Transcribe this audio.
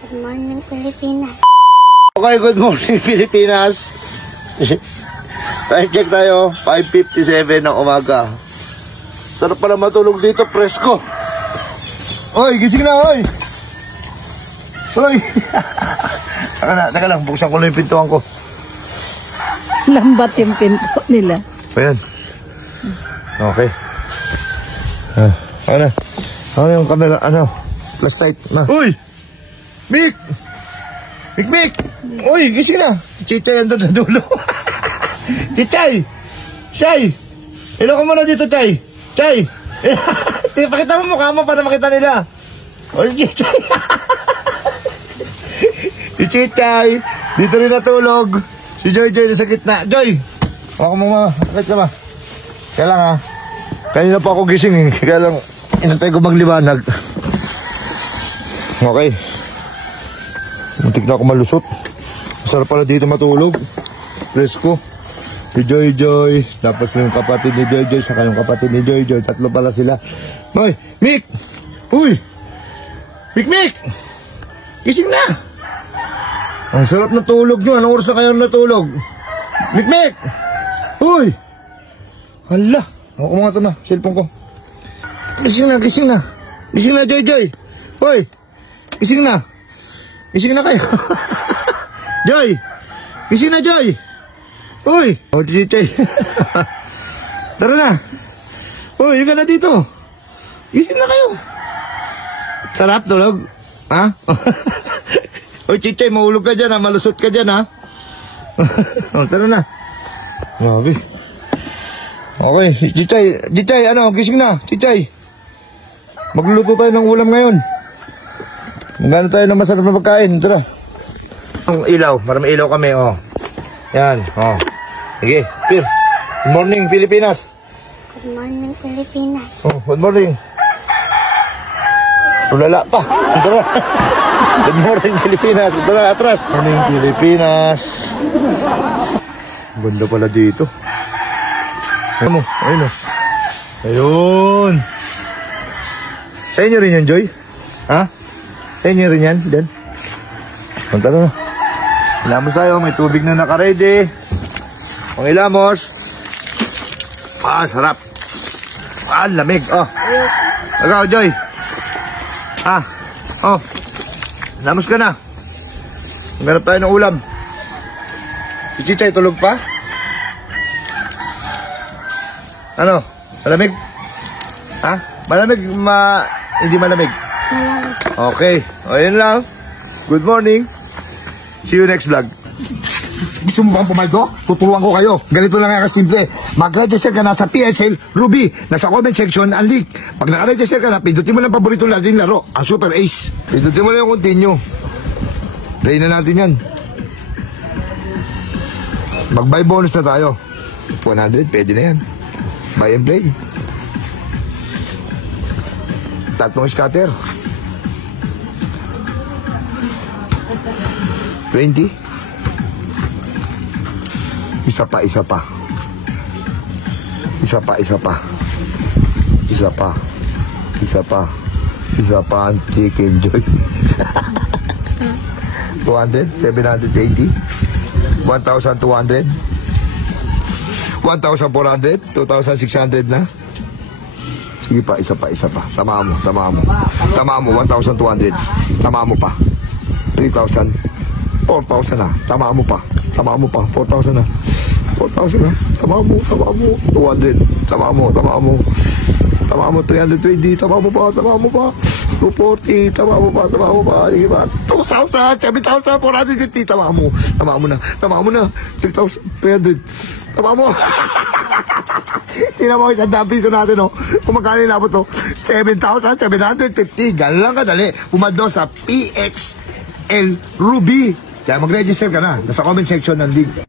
Good morning, Pilipinas. Okay, good morning, Pilipinas. Time check tayo, 5:57 ng umaga. Sarap pala matulog dito, presko. Oy, gising na, oy. Oy. Teka lang, buksan ko lang yung pintuan ko. Lambat yung pinto nila. Ayan. Okay. Ano? Ano yung camera? Ano? Flashlight na. Uy! Mick! Mick! Uy, gising na. Chichay andun na dulo. Chichay! Chay! Ilo ka muna dito, Chay. Chay! Pakita mo mukha mo para makita nila. Uy, Chichay! Si Chichay! Dito rin natulog. Si Joy nasa gitna. Joy! Ako mo ma. Bakit ka ba? Kaya lang ha. Kanina pa ako gising eh. Kaya lang inantay ko magliwanag. Okay. Muntik na ako malusot. Masarap pala dito matulog. Presko. Si Joy. Tapos yung kapatid ni Joy. Saka yung kapatid ni Joy. Tatlo pala sila. Hoy! Mick! Uy! Mick! Gising na! Ang sarap na tulog nyo. Anong oras na kayo natulog? Mick! Uy! Hala! Ako mga ito na. Cellphone ko. Gising na. Gising na, Joy. Uy! Gising na. Gising na kayo. Joy! Gising na, Joy! Uy! O, Chichay. Tara na. Uy, yung ka na dito. Gising na kayo. Sarap tulog. Ha? Uy, Chichay, mahulog ka dyan ha. Malusot ka dyan ha. O, tara na. Grabe. Okay, Chichay, ano, gising na. Chichay. Magluluto tayo ng ulam ngayon. Magano tayo ng masarap na pagkain. Tara. Ang ilaw. Marami ilaw kami, oh. Yan, oh. Sige, Pir. Good morning, Pilipinas. Good morning, Pilipinas. Oh, good morning. Tulala pa. Tara. Good morning, Pilipinas. Tara, atras. Good morning, Pilipinas. Ganda pala dito. Ayun mo, ayun o. Ayun. Sa inyo rin yan, Joy? Ha? Sa inyo rin yan, Dan? Punta na. Ilamos tayo, may tubig na naka-ready. Ang ilamos. Ah, sarap. Ah, lamig. Oh. Ikaw, Joy. Ah. Oh. Ilamos ka na. Maghanap tayo ng ulam. Si Chichay, tulog pa? Ano? Malamig? Ha? Malamig? Hindi malamig? Malamig. Okay. O, yun lang. Good morning. See you next vlog. Gusto mo bang pumaldo? Tuturuan ko kayo. Ganito lang nga kasimple. Mag-register ka na sa PSL Ruby. Nasa comment section ang link. Pag naka-register ka na, pindutin mo lang paborito natin laro, ang Super Ace. Pindutin mo lang yung continue. Play na natin yan. Mag-buy bonus na tayo. 100, pwede na yan. Buy and play. Tatlong scatter. 20. Isa pa. Ang chicken, Joy. 200, 780, 1,200, 1,400, 2,600 na. Sige pa, isa pa. Tama mo, 1,200. Tama mo pa. 3,000, 4,000 na. Tama mo pa, 4,000 na. 4,000 na. Tama mo. 200. Tama mo. 320. Tama mo pa. 240. Tama mo pa. Sige pa. 2,000. 7,450. Tama mo na. 3,300. Tama mo. Tingnan mo, isang piso natin, oh. Kung magkano inabot, oh. 7,750. Ganun lang kadali. Pumaldo sa PXL Ruby. Kaya mag-register ka na. Nasa comment section ng link.